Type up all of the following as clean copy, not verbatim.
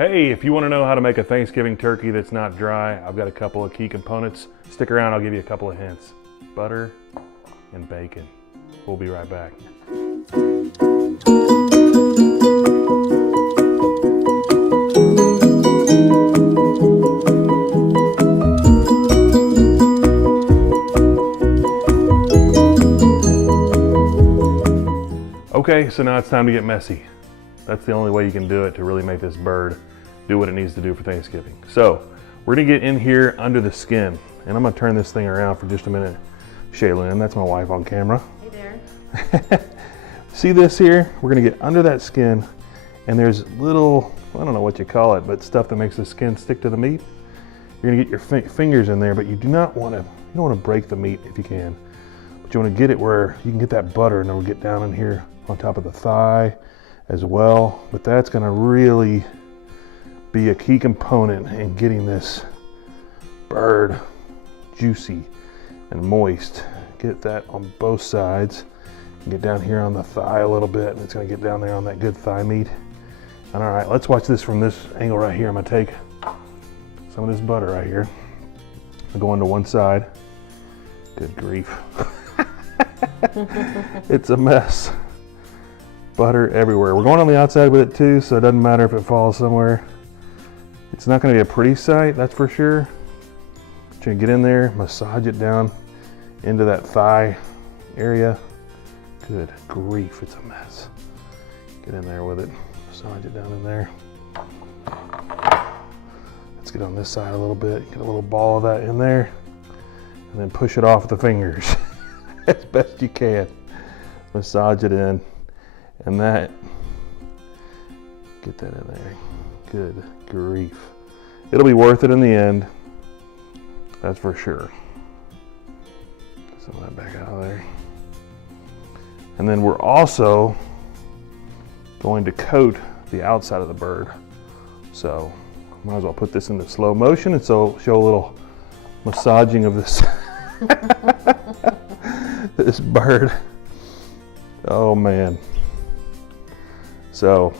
Hey, if you want to know how to make a Thanksgiving turkey that's not dry, I've got a couple of key components. Stick around, I'll give you a couple of hints. Butter and bacon. We'll be right back. Okay, so now it's time to get messy. That's the only way you can do it to really make this bird do what it needs to do for Thanksgiving. So we're gonna get in here under the skin, and I'm gonna turn this thing around for just a minute. Shaylin, that's my wife on camera. Hey there. See this here? We're gonna get under that skin, and there's little, I don't know what you call it, but stuff that makes the skin stick to the meat. You're gonna get your fingers in there, but you don't wanna break the meat if you can. But you wanna get it where you can get that butter, and then we'll get down in here on top of the thigh as well. But that's gonna really be a key component in getting this bird juicy and moist. Get that on both sides. Get down here on the thigh a little bit, and it's gonna get down there on that good thigh meat. And all right, let's watch this from this angle right here. I'm gonna take some of this butter right here. I'll go onto one side. Good grief. It's a mess. Butter everywhere. We're going on the outside with it too, so it doesn't matter if it falls somewhere. It's not gonna be a pretty sight, that's for sure. But you're gonna get in there, massage it down into that thigh area. Good grief, it's a mess. Get in there with it, massage it down in there. Let's get on this side a little bit, get a little ball of that in there, and then push it off with the fingers as best you can. Massage it in, and that, get that in there. Good grief. It'll be worth it in the end, that's for sure. Get some of that back out of there. And then we're also going to coat the outside of the bird. So might as well put this into slow motion, and so show a little massaging of this this bird. Oh man. So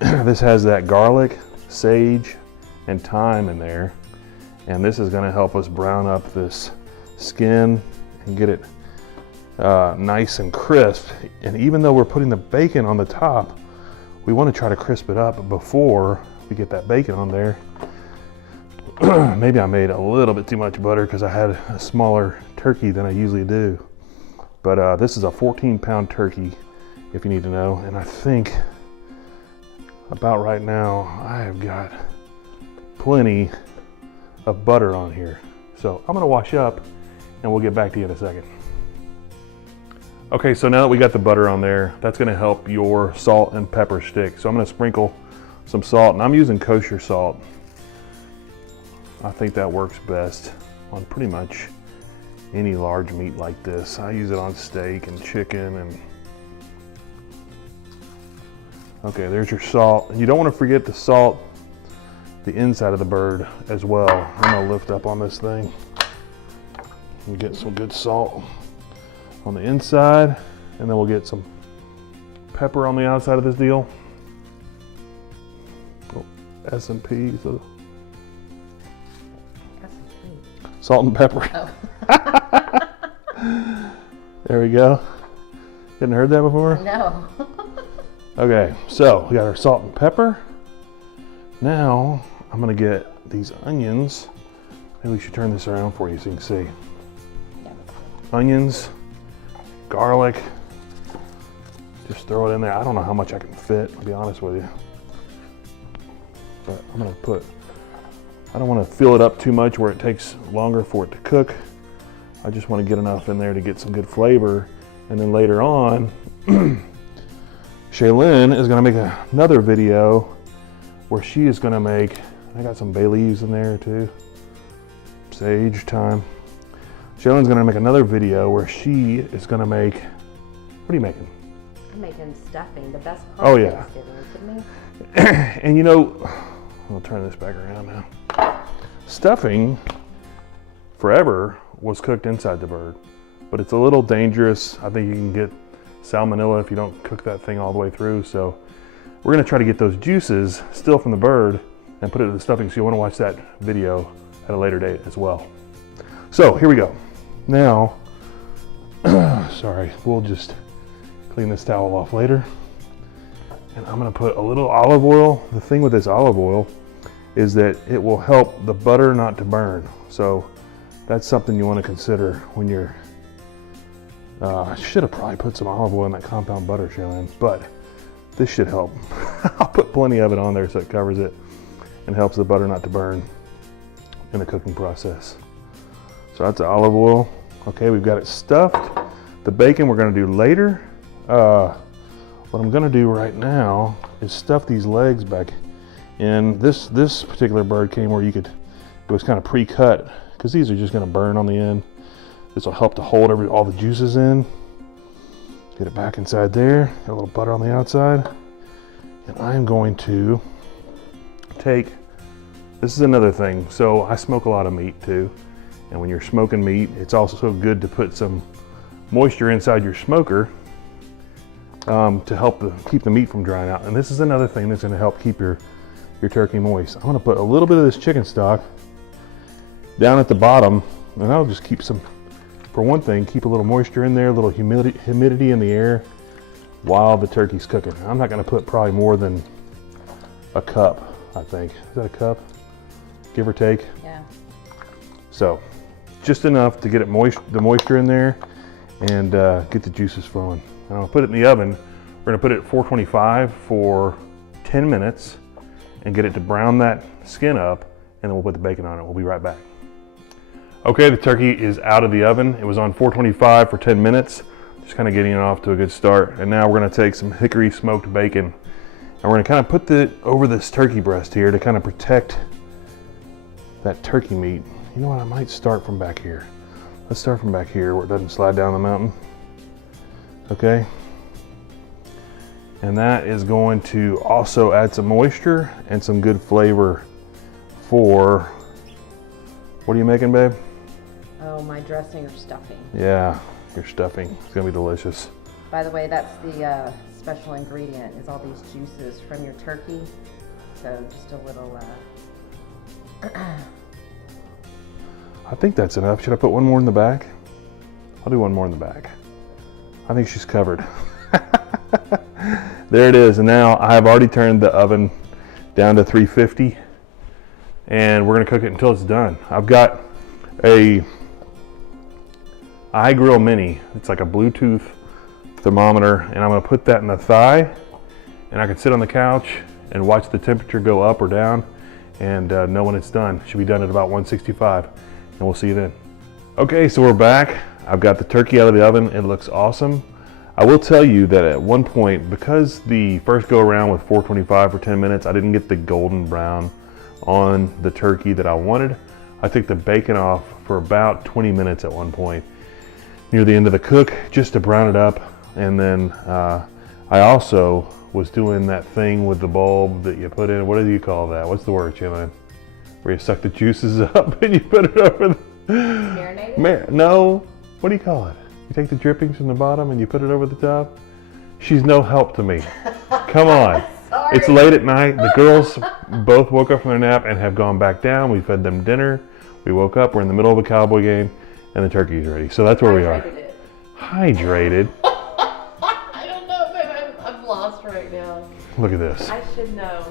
this has that garlic, sage, and thyme in there, and this is going to help us brown up this skin and get it nice and crisp. And even though we're putting the bacon on the top, we want to try to crisp it up before we get that bacon on there. Maybe I made a little bit too much butter because I had a smaller turkey than I usually do. But this is a 14-pound turkey, if you need to know. And I think about right now, I have got plenty of butter on here. So I'm gonna wash up and we'll get back to you in a second. Okay, so now that we got the butter on there, that's gonna help your salt and pepper stick. So I'm gonna sprinkle some salt, and I'm using kosher salt. I think that works best on pretty much any large meat like this. I use it on steak and chicken. And okay, there's your salt. You don't want to forget to salt the inside of the bird as well. I'm gonna lift up on this thing and get some good salt on the inside, and then we'll get some pepper on the outside of this deal. Oh, S&P, so salt and pepper. Oh. There we go. Hadn't heard that before? No. Okay, so we got our salt and pepper. Now I'm gonna get these onions. Maybe we should turn this around for you so you can see. Yeah. Onions, garlic. Just throw it in there. I don't know how much I can fit, to be honest with you. But I'm gonna put, I don't want to fill it up too much where it takes longer for it to cook. I just want to get enough in there to get some good flavor. And then later on, Shaylin is going to make another video where she is going to make, I got some bay leaves in there too, sage, thyme. Shaylin's going to make another video where she is going to make, what are you making? I'm making stuffing, the best part of Thanksgiving, isn't it? And you know, I'll turn this back around now. Stuffing forever was cooked inside the bird, but it's a little dangerous. I think you can get salmonella if you don't cook that thing all the way through. So we're gonna try to get those juices still from the bird and put it in the stuffing, so you'll wanna watch that video at a later date as well. So here we go. Now, sorry, we'll just clean this towel off later. And I'm gonna put a little olive oil. The thing with this olive oil is that it will help the butter not to burn. So that's something you wanna consider when you're, I should have probably put some olive oil in that compound butter, Shaylin, but this should help. I'll put plenty of it on there so it covers it and helps the butter not to burn in the cooking process. So that's the olive oil. Okay, we've got it stuffed. The bacon we're gonna do later. What I'm gonna do right now is stuff these legs back in. This particular bird came where it was kind of pre-cut, because these are just gonna burn on the end. This will help to hold all the juices in. Get it back inside there. Got a little butter on the outside. And I'm going to take, this is another thing. So I smoke a lot of meat too. And when you're smoking meat, it's also so good to put some moisture inside your smoker to help keep the meat from drying out. And this is another thing that's gonna help keep your turkey moist. I'm gonna put a little bit of this chicken stock down at the bottom, and that'll just keep some, for one thing, keep a little moisture in there, a little humidity in the air while the turkey's cooking. I'm not gonna put probably more than a cup, I think. Is that a cup? Give or take? Yeah. So, just enough to get it the moisture in there and get the juices flowing. And I'll put it in the oven. We're gonna put it at 425 for 10 minutes and get it to brown that skin up, and then we'll put the bacon on it. We'll be right back. Okay, the turkey is out of the oven. It was on 425 for 10 minutes, just kind of getting it off to a good start. And now we're gonna take some hickory smoked bacon, and we're gonna kind of put it over this turkey breast here to kind of protect that turkey meat. You know what, I might start from back here. Let's start from back here where it doesn't slide down the mountain. Okay. And that is going to also add some moisture and some good flavor for, what are you making, babe? Oh, my dressing or stuffing. Yeah, your stuffing. It's gonna be delicious. By the way, that's the special ingredient, is all these juices from your turkey. So just a little, I think that's enough. Should I put one more in the back? I'll do one more in the back. I think she's covered. There it is. And now I have already turned the oven down to 350, and we're gonna cook it until it's done. I've got a iGrill Mini. It's like a Bluetooth thermometer, and I'm gonna put that in the thigh, and I can sit on the couch and watch the temperature go up or down and know when it's done. It should be done at about 165, and we'll see you then. Okay, so we're back. I've got the turkey out of the oven. It looks awesome. I will tell you that at one point, because the first go around with 425 for 10 minutes, I didn't get the golden brown on the turkey that I wanted. I took the bacon off for about 20 minutes at one point near the end of the cook, just to brown it up. And then I also was doing that thing with the bulb that you put in. What do you call that? What's the word, Chimman? Where you suck the juices up and you put it over the... Marinated? No, what do you call it? You take the drippings from the bottom and you put it over the top? She's no help to me. Come on. Sorry. It's late at night. The girls both woke up from their nap and have gone back down. We fed them dinner. We woke up. We're in the middle of a Cowboy game, and the turkey's ready. So that's where we are. It. Hydrated. I don't know, babe. I'm lost right now. Look at this. I should know.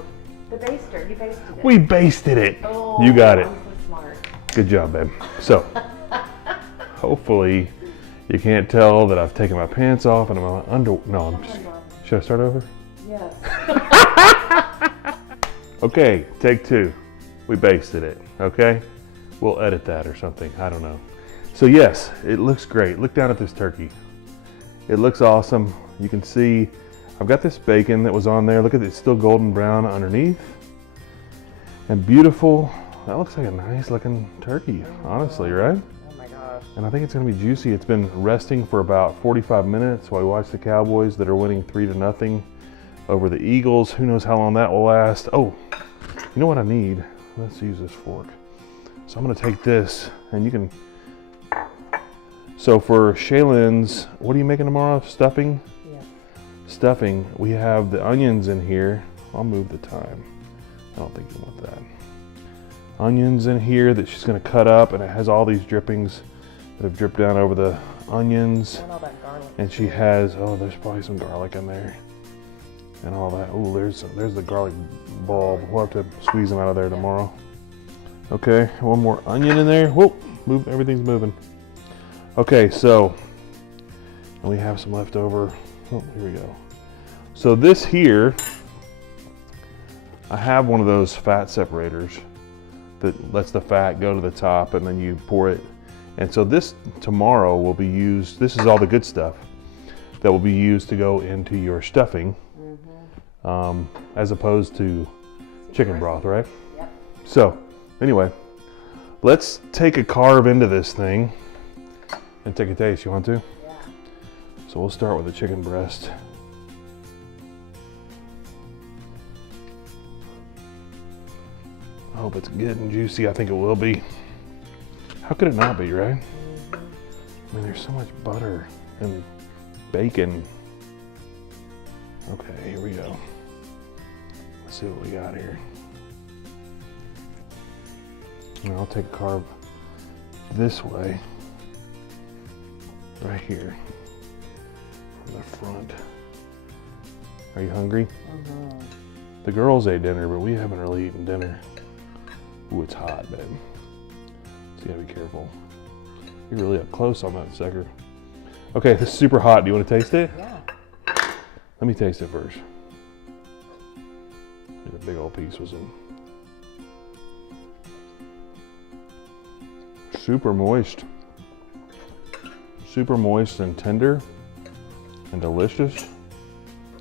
The baster. You basted it. We basted it. Oh, You got it. I'm so smart. Good job, babe. So, hopefully, you can't tell that I've taken my pants off and I'm under. No, I'm just. Should I start over? Yes. Okay, take two. We basted it, okay? We'll edit that or something, I don't know. So yes, it looks great. Look down at this turkey. It looks awesome. You can see I've got this bacon that was on there. Look at it, it's still golden brown underneath. And beautiful. That looks like a nice looking turkey, honestly, right? Oh my gosh. And I think it's gonna be juicy. It's been resting for about 45 minutes while we watch the Cowboys that are winning 3-0 over the Eagles. Who knows how long that will last. Oh, you know what I need? Let's use this fork. So I'm gonna take this, and you can, so for Shaylin's, what are you making tomorrow? Stuffing? Yeah. Stuffing, we have the onions in here. I'll move the thyme. I don't think you want that. Onions in here that she's gonna cut up, and it has all these drippings that have dripped down over the onions. And all that garlic. And she has, oh, there's probably some garlic in there. And all that. Oh, there's the garlic bulb. We'll have to squeeze them out of there tomorrow. Okay, one more onion in there. Whoa, move, everything's moving. Okay, so, and we have some left over. Oh, here we go. So this here, I have one of those fat separators that lets the fat go to the top, and then you pour it. And so this tomorrow will be used, this is all the good stuff that will be used to go into your stuffing, as opposed to chicken broth, right? Yep. So anyway, let's take a carve into this thing and take a taste. You want to? Yeah. So we'll start with the chicken breast. I hope it's good and juicy. I think it will be. How could it not be, right? I mean, there's so much butter and bacon. Okay, here we go. Let's see what we got here. And I'll take a carve this way, right here, from the front. Are you hungry? The girls ate dinner, but we haven't really eaten dinner. Ooh, it's hot, babe. So you gotta be careful. You're really up close on that sucker. Okay, this is super hot. Do you want to taste it? Yeah. Let me taste it first. There's a big old piece was in. Super moist. Super moist and tender and delicious.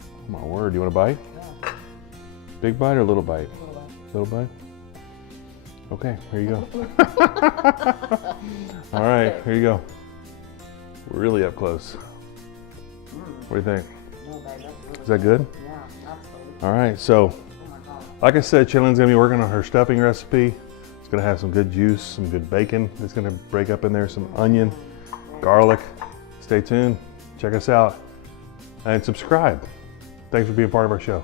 Oh my word, you want a bite? Yeah. Big bite or little bite? Little bit. Little bite? Okay, here you go. All right, here you go. We're really up close. What do you think? No, babe, that's really Is that good? Yeah, absolutely. All right, so Oh my God. like I said, Chillin's gonna be working on her stuffing recipe. It's gonna have some good juice, some good bacon. It's gonna break up in there some onion, garlic. Stay tuned, check us out, and subscribe. Thanks for being part of our show.